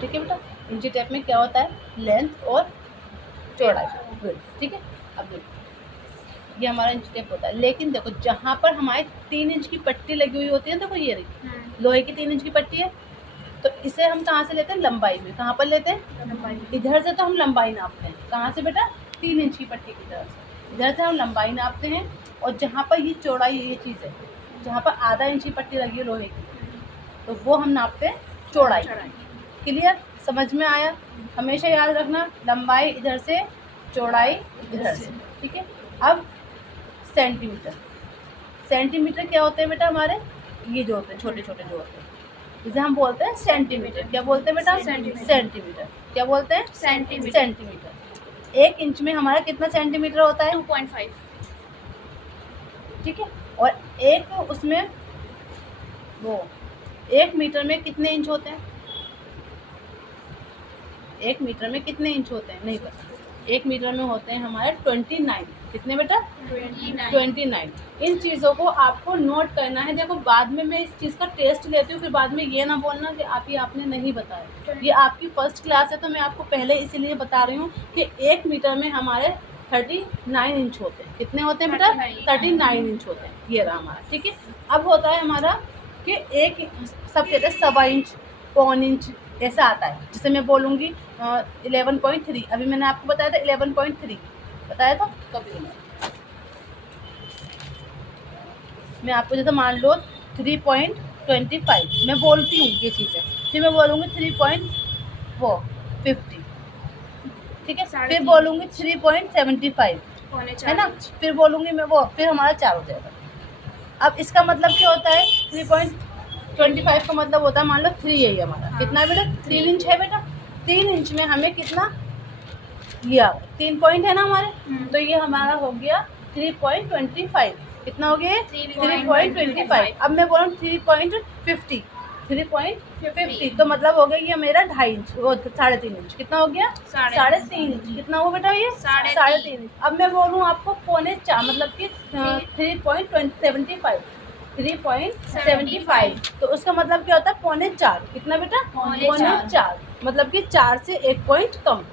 ठीक है बेटा, इंची टेप में क्या होता है, लेंथ और चौड़ाई। गुड, ठीक है। अब देखो ये हमारा इंची टेप होता है, लेकिन देखो जहाँ पर हमारे 3 इंच की पट्टी लगी हुई होती है, देखो ये रही लोहे की 3 इंच की पट्टी है, तो इसे हम कहाँ से लेते हैं, लंबाई में। कहाँ पर लेते हैं, लंबाई। इधर से तो हम लंबाई नापते हैं, कहाँ से बेटा, 3 इंच की पट्टी की तरफ से इधर से हम लंबाई नापते हैं। और जहाँ पर ये चौड़ाई, ये चीज़ है जहाँ पर आधा इंच की पट्टी लगी है लोहे की, तो वो हम नापते हैं चौड़ाई। क्लियर, समझ में आया। हमेशा याद रखना, लंबाई इधर से, चौड़ाई इधर से, ठीक है। अब सेंटीमीटर, सेंटीमीटर क्या होते हैं बेटा, हमारे ये जो होते हैं छोटे छोटे जो होते हैं, जिसे हम बोलते हैं सेंटीमीटर। क्या बोलते हैं बेटा, सेंटीमीटर। क्या बोलते हैं, सेंटीमीटर। 1 इंच में हमारा कितना सेंटीमीटर होता है, 2.5, ठीक है। और एक उसमें वो 1 मीटर में कितने इंच होते हैं, 1 मीटर में कितने इंच होते हैं, नहीं पता। 1 मीटर में होते हैं हमारे 29। कितने बेटा, 29। इन चीज़ों को आपको नोट करना है। देखो बाद में मैं इस चीज़ का टेस्ट लेती हूँ, फिर बाद में ये ना बोलना कि आपने नहीं बताया। ये आपकी फर्स्ट क्लास है, तो मैं आपको पहले इसीलिए बता रही हूँ कि 1 मीटर में हमारे 39 इंच होते हैं। कितने होते हैं बेटा, 39 इंच होते हैं। ये रहा हमारा, ठीक है। अब होता है हमारा कि एक, सब कहते हैं 1.25 इंच, 1 इंच, ऐसा आता है। जैसे मैं बोलूँगी 11.3, अभी मैंने आपको बताया था 11.3 बताया था कभी नहीं। मैं आपको जैसे मान लो 3.25 मैं बोलती हूँ ये चीज़ें, फिर मैं बोलूँगी 3.50, ठीक है। फिर बोलूँगी 3.75, है ना। फिर बोलूँगी मैं वो, फिर हमारा 4 हो जाएगा। अब इसका मतलब क्या होता है, 3.25 का मतलब होता है, मान लो 3 है ये हमारा, कितना है बेटा, 3 इंच है बेटा। 3 इंच में हमें कितना लिया, 3 पॉइंट है ना हमारे, तो ये हमारा हो गया 3.25। कितना हो गया, 3.25। अब मैं बोलूँ 3.50, 3.50, तो मतलब हो गया ये मेरा 2.5 इंच, वो 3.5 इंच। कितना हो गया, 3.5 इंच। कितना हुआ बेटा, ये 3.5 इंच। अब मैं बोलूँ आपको 3.25, मतलब कि 3.75, 3.75, तो उसका मतलब क्या होता है, 3.25। कितना बेटा, 3.25, मतलब कि 4 से 1 पॉइंट कम,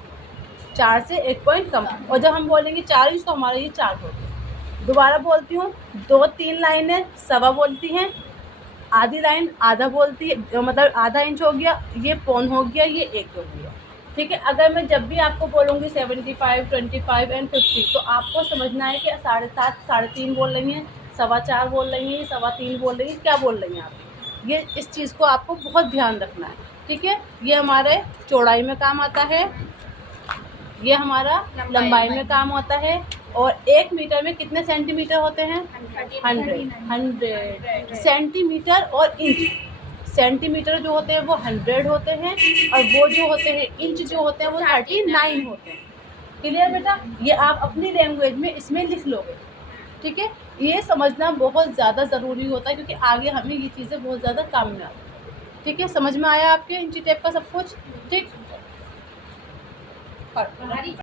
4 से 1 पॉइंट कम। और जब हम बोलेंगे 4 इंच, तो हमारा ये 4 हो गया। दोबारा बोलती हूँ, 2-3 लाइनें सवा बोलती हैं, आधी लाइन आधा बोलती है, मतलब आधा इंच हो गया, ये पौन हो गया, ये 1 हो गया, ठीक है। अगर मैं जब भी आपको बोलूँगी 75, 25 एंड 50, तो आपको समझना है कि 7.5, 3.5 बोल रही हैं, 4.25 बोल रही हैं, 3.25 बोल रही हैं, क्या बोल रही हैं आप। ये इस चीज़ को आपको बहुत ध्यान रखना है, ठीक है। ये हमारे चौड़ाई में काम आता है, ये हमारा लंबाई में काम होता है। और 1 मीटर में कितने सेंटीमीटर होते हैं, 100 सेंटीमीटर। और इंच, सेंटीमीटर जो होते हैं वो 100 होते हैं, और वो जो होते हैं इंच जो होते हैं वो 39 होते हैं। क्लियर बेटा, ये आप अपनी लैंग्वेज में इसमें लिख लोगे, ठीक है। ये समझना बहुत ज़्यादा ज़रूरी होता है, क्योंकि आगे हमें ये चीज़ें बहुत ज़्यादा काम में आती हैं, ठीक है। समझ में आया आपके इंची टेप का सब कुछ, ठीक।